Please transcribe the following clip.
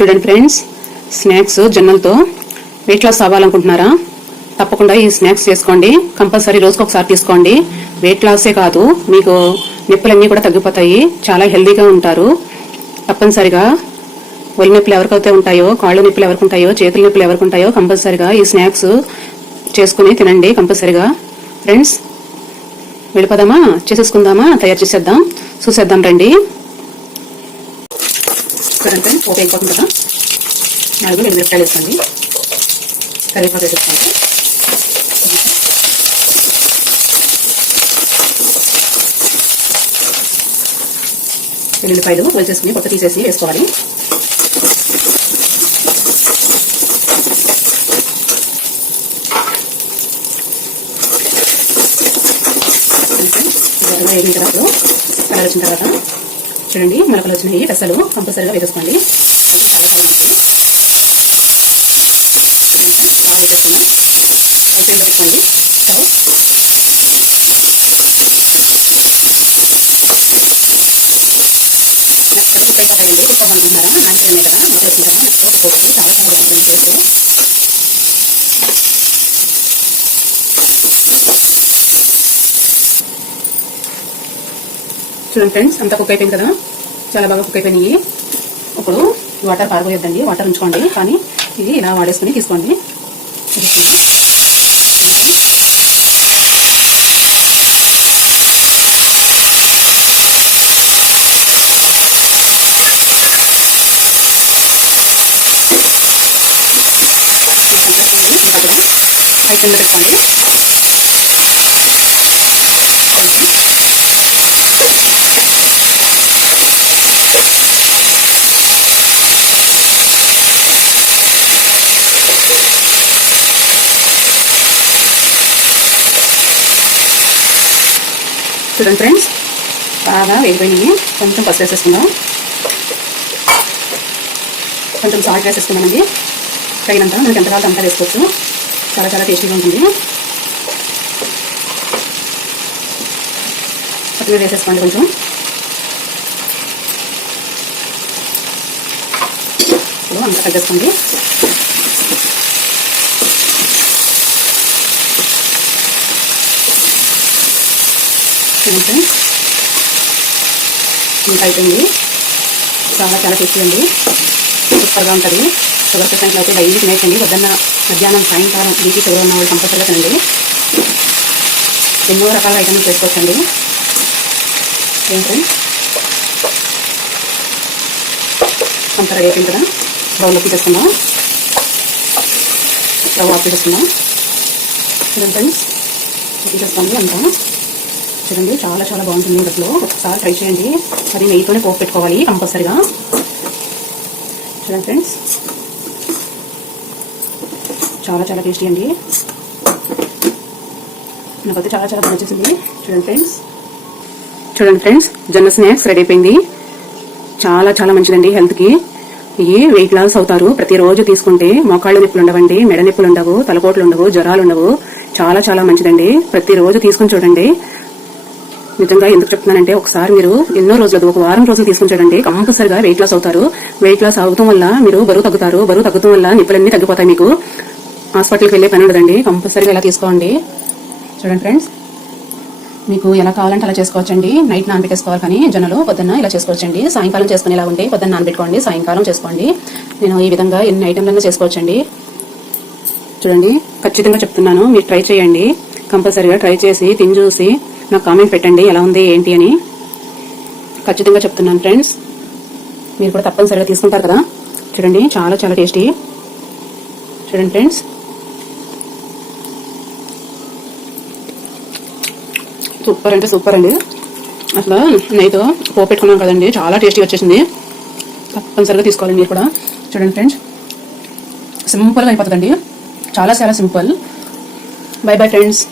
చూడండి friends, snacks జొన్నలతో weight loss అవ్వాలనుకుంటున్నారా? తప్పకుండా ఈ స్నాక్స్ చేసుకోండి. కంపల్సరీ రోజుకు ఒకసారి తీసుకోండి. వెయిట్ లాసే కాదు, మీకు నొప్పులన్నీ కూడా తగ్గిపోతాయి. చాలా హెల్దీగా ఉంటారు. తప్పనిసరిగా ఒళ్ళు నొప్పులు ఎవరికైతే ఉంటాయో, కాళ్ళు నొప్పులు ఎవరికి ఉంటాయో, చేతుల నొప్పులు ఎవరికి ఉంటాయో కంపల్సరిగా ఈ స్నాక్స్ చేసుకుని తినండి కంపల్సరిగా. ఫ్రెండ్స్, వెళ్ళిపోదామా? చేసేసుకుందామా? తయారు చేసేద్దాం, చూసేద్దాం రండి. కరెంట్ పోతే అయిపోతుంది కదా. 4 మిరపకాయలు వేసుకోండి, కరివేపాకు వేసుకోండి, ఎల్లిపాయలు వేసేసుకుని పొట్టు తీసేసి వేసుకోవాలి. వేగిన తర్వాత కలర్ వచ్చిన తర్వాత చూడండి, మొలకలు వచ్చినాయి. పెసలు కంపల్సరీగా వేసేసుకోండి. చాలా చాలా మంచిది. బాగా వేసేసుకున్నాం. అయిపోయింది పెట్టుకోండి. నెక్స్ట్ కుక్ అయిపోతాయండి. కుక్ అవ్వనుకుంటున్నారా? నానిపోయినాయి కదా, మొలకలు వచ్చినాయి కదా. నెక్స్ట్ కుక్కోవాలి. చాలా చాలా బాగుంటుంది టేస్ట్. చూడండి ఫ్రెండ్స్, అంతా కుక్ అయిపోయింది కదా, చాలా బాగా కుక్ అయిపోయినాయి. ఇప్పుడు వాటర్ పారబోయొద్దండి, వాటర్ ఉంచుకోండి. కానీ ఇది ఇలా వాడేసుకుని తీసుకోండి. హై ఫ్లేమ్లో పెట్టుకోండి. చూడండి ఫ్రెండ్స్, బాగా వేగిపోయినాయి. కొంచెం పసుపు వేసేసుకుందాం, కొంచెం సాల్ట్ వేసేసుకుందామండి. తగినంత మనకి ఎంత కావాలో అంతా వేసుకోవచ్చు. చాలా చాలా టేస్టీగా ఉంటుంది. కొత్తిమీర వేసేసుకోండి కొంచెం. ఇప్పుడు అంతా తగ్గేసుకోండి. ఫ్రెండ్స్, ఇంకా అయిపోయింది. చాలా చాలా టేస్టీ అండి, సూపర్గా ఉంటుంది. షుగర్ పేషెంట్లు అయితే డైలీ తినేసండి. పొద్దున్న, మధ్యాహ్నం, సాయంకాలం బీపీ షుగర్ ఉన్న వాళ్ళు కంపల్సరీగా తినండి. ఎన్నో రకాల ఐటమ్స్ చేసుకోవచ్చండి. ఏం ఫ్రెండ్స్, అంత రెడీ అయిపోయింది కదా. బౌల్లో తీసేసుకుందాం, స్టవ్ ఆఫ్ చేసేసుకుందాం. చూడండి ఫ్రెండ్స్, తీసేసుకోండి అంతా. చూడండి, చాలా చాలా బాగుంటుంది. అసలు ఒకసారి ట్రై చేయండి. మరి నెయ్యితోనే పోపు పెట్టుకోవాలి కంపల్సరిగా. చూడండి ఫ్రెండ్స్, చాలా చాలా టేస్టీ అండి. నాకైతే చాలా చాలా బాగా వచ్చేసింది. చూడండి ఫ్రెండ్స్, జొన్న స్నాక్స్ రెడీ అయిపోయింది. చాలా చాలా మంచిదండి హెల్త్కి. ఇవి వెయిట్ లాస్ అవుతారు. ప్రతిరోజు తీసుకుంటే మోకాళ్ళు నొప్పులు ఉండవండి, మెడ నొప్పులు ఉండవు, తలపోట్లు ఉండవు, జ్వరాలు ఉండవు. చాలా చాలా మంచిదండి. ప్రతిరోజు తీసుకుని చూడండి. నిజంగా ఎందుకు చెప్తున్నానంటే, ఒకసారి మీరు ఎన్నో రోజులు, ఒక వారం రోజులు తీసుకుని చూడండి, కంపల్సరిగా వెయిట్ లాస్ అవుతారు. వెయిట్ లాస్ అవడం వల్ల మీరు బరువు తగ్గుతారు. బరువు తగ్గడం వల్ల నిప్పులన్నీ తగ్గిపోతాయి. మీకు హాస్పిటల్కి వెళ్ళే పని ఉండదండి. కంపల్సరీగా ఇలా తీసుకోండి. చూడండి ఫ్రెండ్స్, మీకు ఎలా కావాలంటే అలా చేసుకోవచ్చండి. నైట్ నానబెట్టేసుకోవాలి, కానీ జొన్నలు పొద్దున్న ఇలా చేసుకోవచ్చండి. సాయంకాలం చేసుకుని ఇలా ఉంటే పొద్దున్న నానబెట్టుకోండి, సాయంకాలం చేసుకోండి. నేను ఈ విధంగా ఎన్ని ఐటెంలన్నా చేసుకోవచ్చండి. చూడండి, ఖచ్చితంగా చెప్తున్నాను, మీరు ట్రై చేయండి. కంపల్సరీగా ట్రై చేసి తిని చూసి నాకు కామెంట్ పెట్టండి ఎలా ఉంది ఏంటి అని. ఖచ్చితంగా చెప్తున్నాను ఫ్రెండ్స్, మీరు కూడా తప్పనిసరిగా తీసుకుంటారు కదా. చూడండి, చాలా చాలా టేస్టీ. చూడండి ఫ్రెండ్స్, సూపర్ అంటే సూపర్ అండి. అసలు నెయ్యితో పోపు పెట్టుకున్నాం కదండి, చాలా టేస్టీ వచ్చేసింది. తప్పనిసరిగా తీసుకోవాలి మీరు కూడా. చూడండి ఫ్రెండ్స్, సింపుల్గా అయిపోతుందండి, చాలా చాలా సింపుల్. By bye friends.